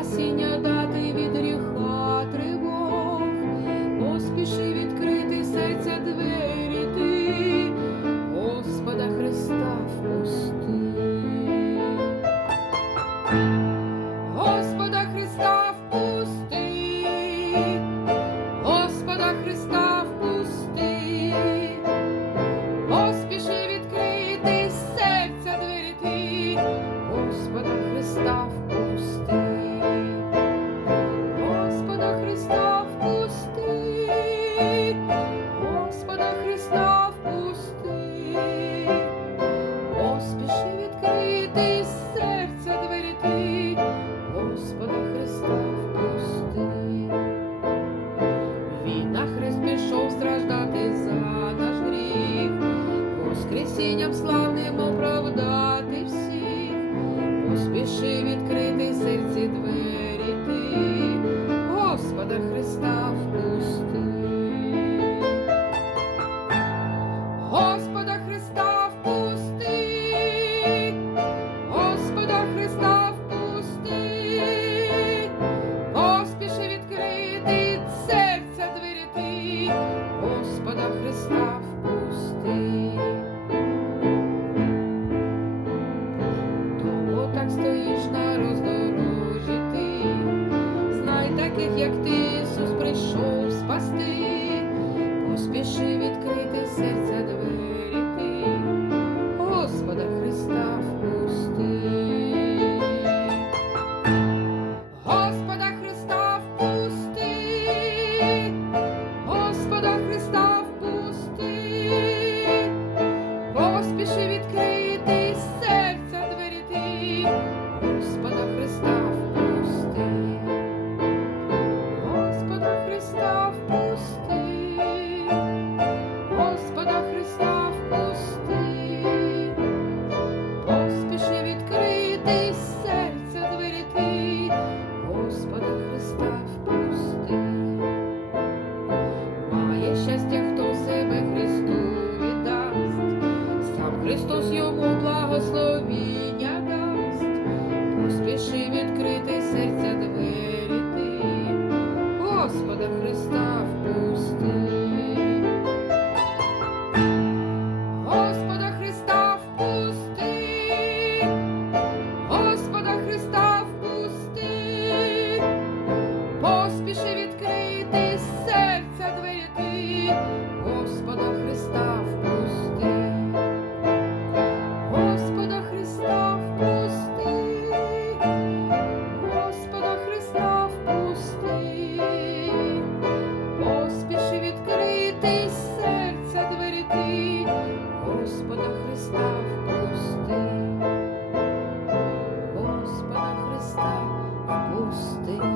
assim eu dou. this таких, як ти, Ісус, прийшов спасти, поспіши відкрити серця двері. Ти, Господа Христа впусти, Господа Христа впусти, Господа Христа впусти. щастя, хто себе Христу віддасть, сам Христос йому благословіння дасть, поспіши відкрити серця. пустий.